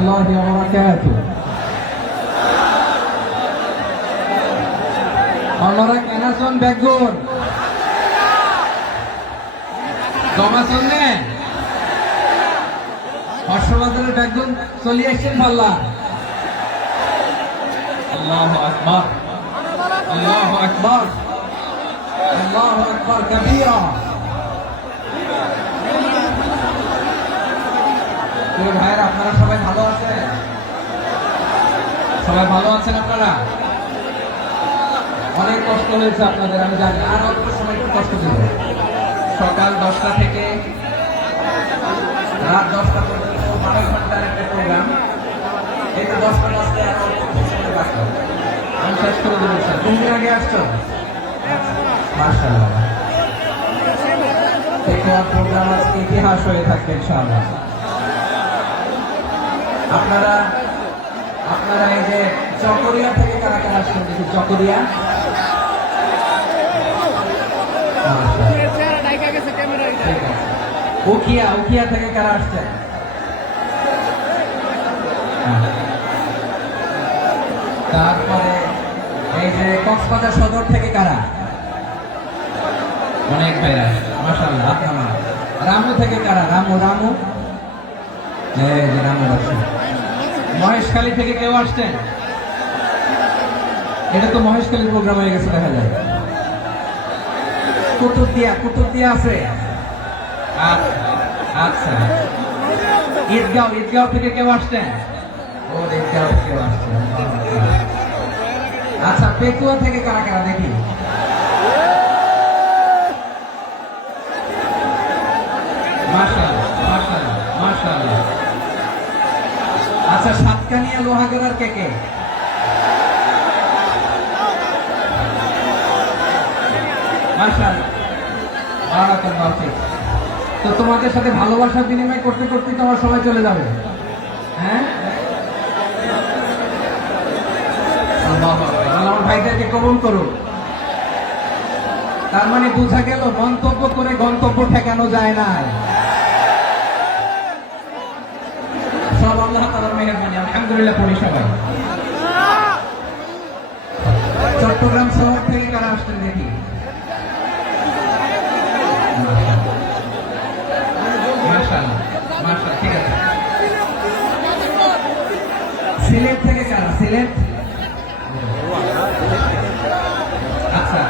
الله وبركاته আপনারা কেন আছেন বেগুন জমাছেন নে হর্ষবাজারের বেগুন চলিয়ে এসছেন পাল্লা আল্লাহ আকবার আল্লাহ আকবার আল্লাহ আকবার কবিরা ভাইয়েরা, আপনারা সবাই ভালো আছেন? সবাই ভালো আছেন আপনারা? অনেক কষ্ট হয়েছে আপনাদের, আমি জানি। আর অল্প সময় একটু কষ্ট দিব। সকাল দশটা থেকে রাত দশটা পর্যন্ত বারো ঘণ্টার একটা প্রোগ্রাম তো দশটা বাজতে আর অল্প সময় বাকি। আমি শেষ করে দেবো, স্যার। তুমি আগে আসছো? মার্শাল্লাহ প্রোগ্রাম আজকে ইতিহাস হয়ে থাকবে, ইনশাআল্লাহ। আপনারা আপনারা এই যে চকরিয়া থেকে কারা কারা আসছেন? দেখি চকরিয়া। উখিয়া উখিয়া থেকে কারা আসছেন তারপরে এই যে কক্সবাজার সদর থেকে কারা? অনেক ভাইরা মাসাল্লাহ আপনারা। রামু থেকে কারা? রামু রামু? এই যে রামু আসছে। মহেশখালী থেকে কেউ আসছেন এটা তো মহেশখালীর প্রোগ্রাম হয়ে গেছে দেখা যায়। কুতুবদিয়া কুতুবদিয়া আছে। আচ্ছা, আচ্ছা। ঈদগাঁও ঈদগাঁও থেকে কেউ আসছেন ও ঈদগাঁও থেকে আসছেন আচ্ছা পেকুয়া থেকে কারা কারা দেখি। মাশাআল্লাহ। আচ্ছা সাতকানিয়া লোহাগড়ার কে কে? তো তোমাদের সাথে ভালোবাসার বিনিময় করতে করতে তোমার সময় চলে যাবে। হ্যাঁ? আমার কবুল করুন তার মানে বোঝা গেল মন্তব্য করে গন্তব্য ঠেকানো যায় না আলহামদুলিল্লাহ পড়ি সবাই। চট্টগ্রাম শহর থেকে কারা আসছেন দেখি? আচ্ছা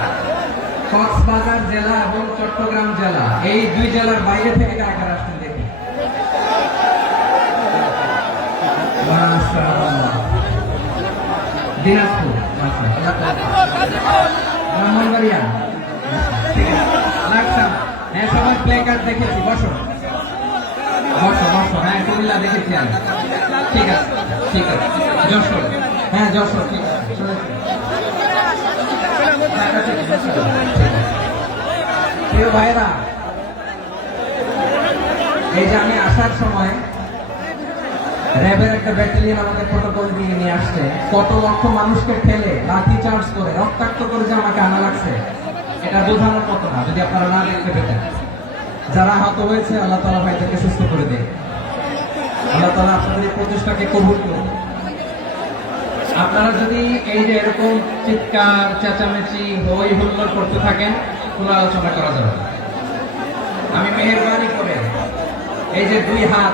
কক্সবাজার জেলা এবং চট্টগ্রাম জেলা, এই দুই জেলার বাইরে থেকে কারা কারা আসছেন দেখি মাশাআল্লাহ। দিনাজপুর। ব্রাহ্মণবাড়িয়া। লাকসাম প্লে কার্ড দেখেছি, বসো। বসো হ্যাঁ দেখেছি আমি। ঠিক আছে ঠিক আছে। যশোর। হ্যাঁ যশোর, ঠিক আছে। ভাইরা এই যে আমি আসার সময় র্যাবের একটা ব্যাটালিয়ন আমাকে প্রোটোকল দিয়ে নিয়ে আসছে। কত লক্ষ মানুষকে ঠেলে, লাঠি চার্জ করে, রক্তাক্ত করে যে আমাকে আনা লাগছে। এটা বোঝানোর মতো না, যদি আপনারা না দেখতে পেতেন। যারা আহত হয়েছে, আল্লাহ তালা ভাইদেরকে সুস্থ করে দেয় আল্লাহ তালা আপনাদের এই প্রচেষ্টাকে কবুল করুন আপনারা যদি এই যে এরকম চিৎকার, চেঁচামেচি, হই হুল্লোড় করতে থাকেন কোনো আলোচনা করা যাবে আমি মেহরবানি করে এই যে দুই হাত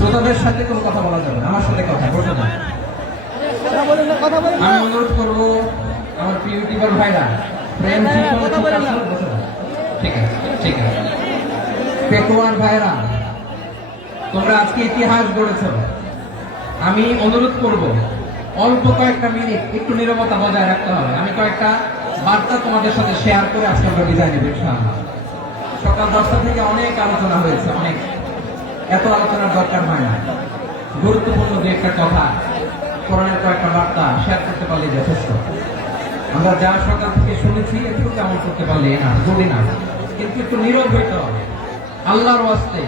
শ্রোতাদের সাথে কোনো কথা বলা যাবে না আমার সাথে কথা বসে যান আমি অনুরোধ করব আমার প্রিয় ইউটিউবার ভাইরা ঠিক আছে, ঠিক আছে। ভাইরা তোমরা আজকে ইতিহাস গড়েছ। আমি অনুরোধ করব অল্প কয়েকটা মিনিট একটু নীরবতা বজায় রাখতে হবে। আমি কয়েকটা বার্তা তোমাদের সাথে শেয়ার করে আজকে আমরা বিদায় নেব সকাল দশটা থেকে অনেক আলোচনা হয়েছে অনেক এত আলোচনার দরকার হয় না। গুরুত্বপূর্ণ দু একটা কথা, কোরআনের কয়েকটা বার্তা শেয়ার করতে পারলে যথেষ্ট। আমরা যা সকাল থেকে শুনেছি, একটু কেমন করতে পারলে না যদি না। কিন্তু একটু নীরব হইতে হবে। আল্লাহর ওয়াস্তে,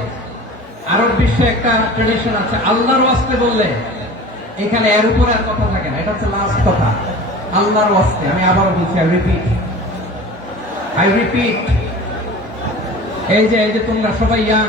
আরব বিশ্বে একটা ট্রেডিশন আছে, আল্লাহর ওয়াস্তে বললে এখানে এর উপরে আর কথা থাকে না। এটা হচ্ছে লাস্ট কথা। আল্লাহর ওয়াস্তে, আমি আবার বলছি আই রিপিট আই রিপিট এই যে এই যে তোমরা সবাই young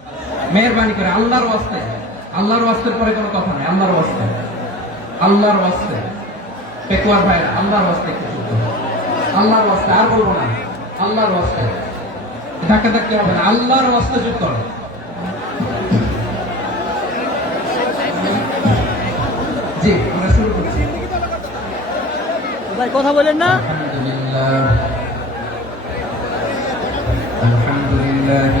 মেহরবানি করে আল্লাহর ওয়াস্তে। আল্লাহর ওয়াস্তের পরে কোনো কথা নেই আল্লাহর ওয়াস্তে। আল্লাহর ওয়াস্তে। পেকুয়ার ভাই আল্লাহর ওয়াস্তে একটু আল্লাহর ওয়াস্তে আর বলব না। আল্লাহর ওয়াস্তে। ধাক্কা ধাক্কি হবে না। আল্লাহর ওয়াস্তে যুক্ত হবে জি আমরা শুরু করছি। কথা বলেন না। আলহামদুলিল্লাহ। আলহামদুলিল্লাহ।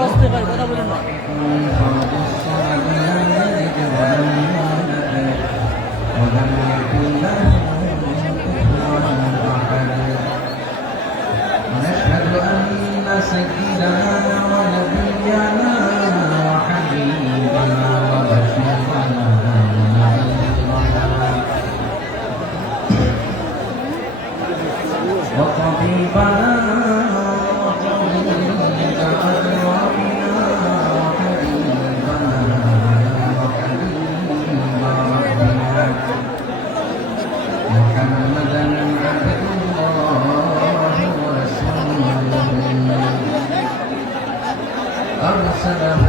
এ আল্লাহর أرسله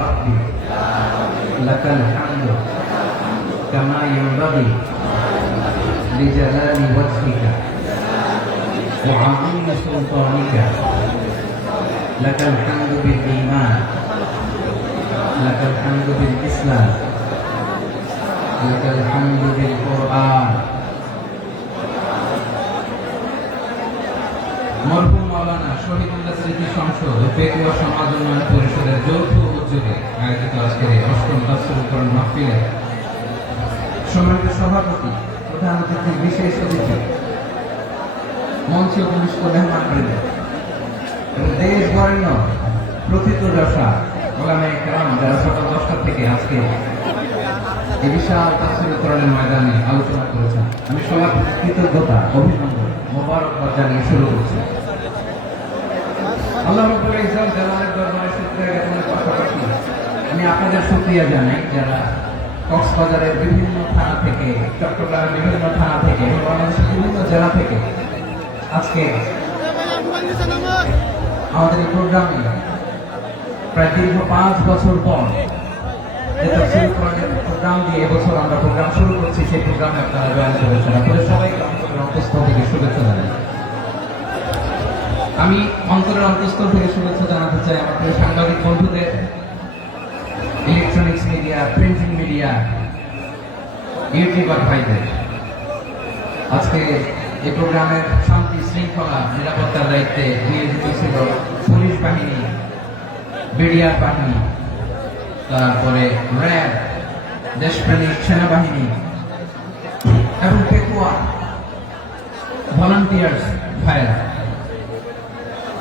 لك الحمد كما ينبغي لجلال وجهك وعظيم سلطانك لك الحمد بالإيمان لك الحمد بالإسلام لك الحمد بالقرآن মরহুম মাওলানা শহীদুল্লাহ স্মৃতি সংসদ ও পেকুয়া সমাজ উন্নয়ন উদ্যোগে আয়োজিত আজকের এই অষ্টম দাসরীকরণ মাহফিলে সম্মানিত সভাপতি, প্রধান অতিথি, বিশেষ অতিথি, মঞ্চে উপবিষ্ট মেহমান করিলেন এবং দেশ বরেণ্য প্রথিত দশা ওলামে কেরাম যারা সকাল দশটা থেকে আজকে এই বিশাল দাসরীকরণের ময়দানে আলোচনা করেছেন। আমি সবার কৃতজ্ঞতা, অভিনন্দন, মোবারকবাদ জানিয়ে শুরু করছি। আল্লাহ রব্বুল আমি আপনাদের শুকরিয়া জানাই যারা কক্সবাজারের বিভিন্ন থানা থেকে, চট্টগ্রামের বিভিন্ন থানা থেকে বাংলাদেশের বিভিন্ন জেলা থেকে আজকে আমাদের এই প্রোগ্রামে প্রায় দীর্ঘ পাঁচ বছর পর প্রোগ্রাম দিয়ে এবছর আমরা প্রোগ্রাম শুরু করছি, সেই প্রোগ্রামে আপনারা জয়েন করেছেন। আপনাদের সবাইকে অন্তরের থেকে শুভেচ্ছা জানাই। আমি অন্তরের অন্তঃস্থল থেকে শুভেচ্ছা জানাতে চাই আমার প্রিয় সাংবাদিক বন্ধুদের electronics media printing media YouTuber ভাইদের। আজকে এই প্রোগ্রামের শান্তি, শৃঙ্খলা, নিরাপত্তার দায়িত্বে নিয়োজিত ছিল পুলিশ বাহিনী, বিডিআর বাহিনী, তারপরে র্যাব দেশপ্রেমিক সেনাবাহিনী এবং পেকুয়া ভলান্টিয়ার্স ভাইরা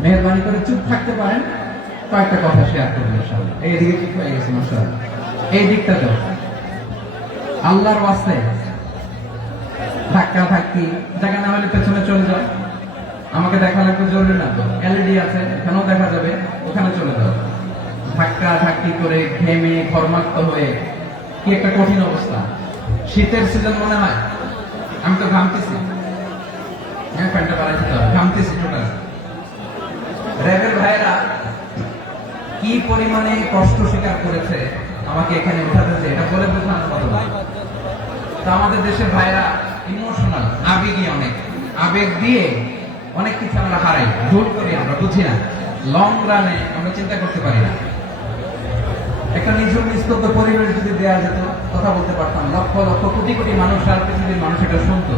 মেহরবানি করে চুপ থাকতে পারেন। কয়েকটা কথা শেয়ার করবেন ইনশাআল্লাহ। এইদিকে ঠিক হয়ে গেছে, মাশাআল্লাহ। এই দিকটা তো। আল্লাহর ওয়াস্তে। ধাক্কা ধাক্কি। জায়গা না হলে পেছনে চলে যাও। আমাকে দেখা লাগবে জরুরি না তো। এলইডি আছে, এখানেও দেখা যাবে, ওখানে চলে যাও। ধাক্কা ধাক্কি করে ঘেমে ঘর্মাক্ত হয়ে, কি একটা কঠিন অবস্থা। শীতের সিজন মনে হয়। আমি তো ঘামতেছি। হ্যাঁ বাড়াই দিতে হবে। ঘামতেছি টোটাল র্যাবের ভাইরা কি পরিমাণে কষ্ট স্বীকার করেছে আমাকে এখানে উঠাতেছে এটা বলে বোঝানো তা আমাদের দেশের ভাইরা ইমোশনাল আবেগী অনেক। আবেগ দিয়ে অনেক কিছু আমরা হারাই। ভুল করি আমরা, বুঝি না। লং রানে আমরা চিন্তা করতে পারি না। একটা নিজের নিস্তব্ধ পরিবেশ যদি দেওয়া যেত, কথা বলতে পারতাম। লক্ষ লক্ষ কোটি কোটি মানুষ আর পৃথিবীর মানুষ এটা শুনতো।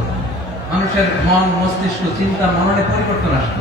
মানুষের মন, মস্তিষ্ক, চিন্তা, মননে পরিবর্তন আসতো।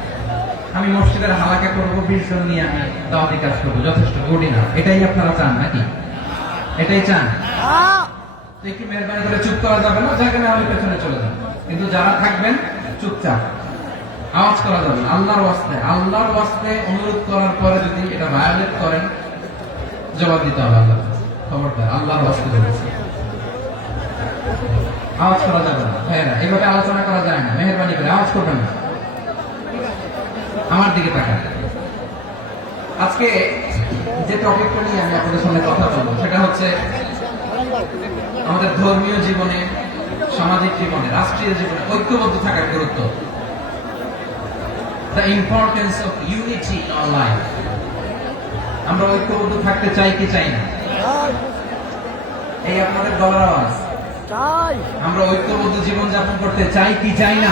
আমি মসজিদের হালাকা করব বিশ জন নিয়ে আমি দাওয়াতি কাজ করব যথেষ্ট গুড না এটাই আপনারা চান নাকি? এটাই চান? তো একটু মেহরবানি করে চুপ করা যাবে না না হলে পেছনে চলে যান কিন্তু যারা থাকবেন চুপচাপ। আওয়াজ করা যাবে না আল্লাহর ওয়াস্তে আল্লাহর ওয়াস্তে অনুরোধ করার পরে যদি এটা ভায়োলেট করেন জবাব দিতে হবে আল্লাহ খবরদার আল্লাহর ওয়াস্তে বলেছি। আওয়াজ করা যাবে না ভাইয়েরা এভাবে আলোচনা করা যায় না মেহরবানি করে আওয়াজ করবেন না। আমার দিকে তাকান। আজকে যে টপিকটা নিয়ে আমি আপনাদের সামনে কথা বলব সেটা হচ্ছে আমাদের ধর্মীয় জীবনে সামাজিক জীবনে রাষ্ট্রীয় জীবনে ঐক্যবদ্ধ থাকার গুরুত্ব। The importance of unity in our life আমরা ঐক্যবদ্ধ থাকতে চাই কি চাই না? এই আপনাদের গলার আওয়াজ। আমরা ঐক্যবদ্ধ জীবন যাপন করতে চাই কি চাই না?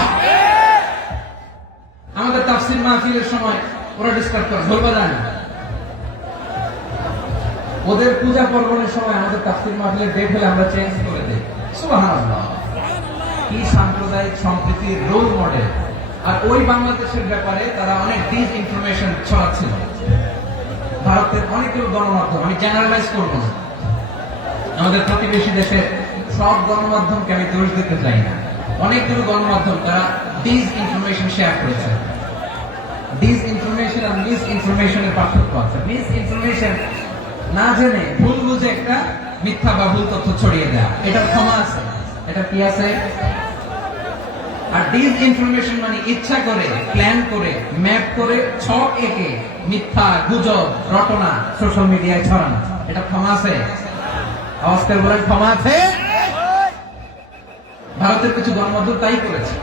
তাফসির মাহফিলের সময় ওরা ডিস্টার্ব করে। বাজায় না ওদের পূজা পর্বণের সময় আমাদের তাফসির মাহফিলের ডেট হলে আমরা চেঞ্জ করে দিই। সুবহানাল্লাহ। কি সাম্প্রদায়িক সম্প্রীতির রোল মডেল আর ওই বাংলাদেশের ব্যাপারে তারা অনেক ডিস ইনফরমেশন ছড়াচ্ছিল। ভারতের অনেকগুলো গণমাধ্যম, আমি জেনারেলাইজ করব না। আমাদের প্রতিবেশী দেশের সব গণমাধ্যমকে আমি দোষ দিতে চাই না। অনেকগুলো গণমাধ্যম তারা ডিস ইনফরমেশন শেয়ার করেছে। ডিস ইনফরমেশন আর মিস ইনফরমেশনের পার্থক্য আছে। মিস ইনফরমেশন না জেনে ভুল বুঝে একটা মিথ্যা বা ভুল তথ্য ছড়িয়ে দেওয়া এটা ক্ষমা আছে। এটা কি আছে? আর ডিস ইনফরমেশন মানে ইচ্ছা করে প্ল্যান করে ম্যাপ করে, ছক এঁকে মিথ্যা, গুজব, রটনা সোশ্যাল মিডিয়ায় ছড়ানো। এটা ক্ষমা আছে? আওয়াজ করে বলেন, ক্ষমা আছে? ভারতের কিছু গণমাধ্যম তাই করেছে।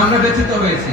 আমরা ব্যথিত হয়েছি।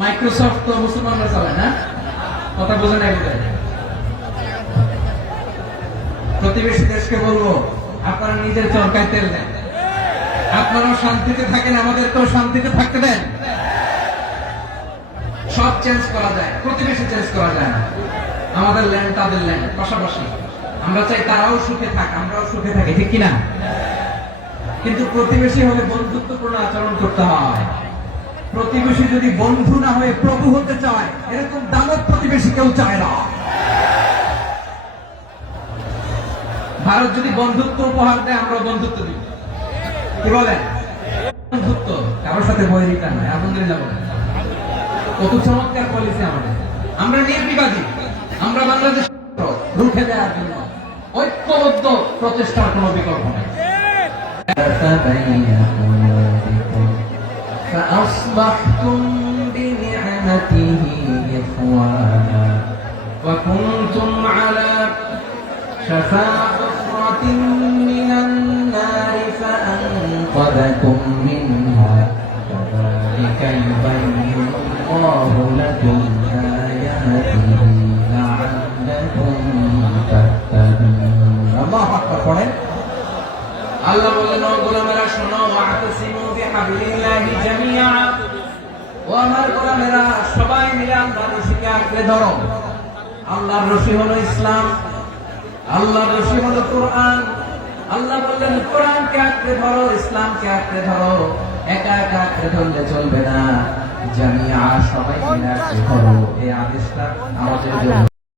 মাইক্রোসফট তো মুসলমানরা চালায় না? কথা বোঝে নাই বোধ প্রতিবেশী দেশকে বলব, আপনারা নিজের চরকায় তেল দেন। আপনারাও শান্তিতে থাকেন, আমাদেরকেও শান্তিতে থাকতে দেন। সব চেঞ্জ করা যায়, প্রতিবেশী চেঞ্জ করা যায় না। আমাদের ল্যান্ড তাদের ল্যান্ড পাশাপাশি। আমরা চাই তারাও সুখে থাক, আমরাও সুখে থাকি, ঠিক কিনা? কিন্তু প্রতিবেশী হলে বন্ধুত্বপূর্ণ আচরণ করতে হয়। প্রতিবেশী যদি বন্ধু না হয়ে প্রভু হতে চায়, এরকম দানব প্রতিবেশী কেউ চায় না। ভারত যদি বন্ধুত্ব উপহার দেয় আমরা বন্ধুত্ব দিব। কি বলেন? বন্ধুত্ব, কারোর সাথে দিতে নয় আলহামদুলিল্লাহ বলেন। কত চমৎকার পলিসি আমাদের। আমরা নির্বিবাদী, আমরা বাংলাদেশ রুখে দেওয়ার জন্য ঐক্যবদ্ধ প্রচেষ্টার কোনো বিকল্প নেই। فأصبحتم بنعمته إخوانا وكنتم على شفا حفرة من النار فأنقذكم منها كذلك يبين الله لكم آياته لعلكم تهتدون الله أكبر পড়েন আল্লাহ বললেন ও গোলামেরা শোনো আল্লাহর রশিকে কোরআন। আল্লাহ কোরআনকে আঁকড়ে ধরো, ইসলামকে আঁকড়ে ধরো। একা একা আঁকড়ে ধরলে চলবে না। জামিয়া সবাই এই আদেশটা আমাদের জন্য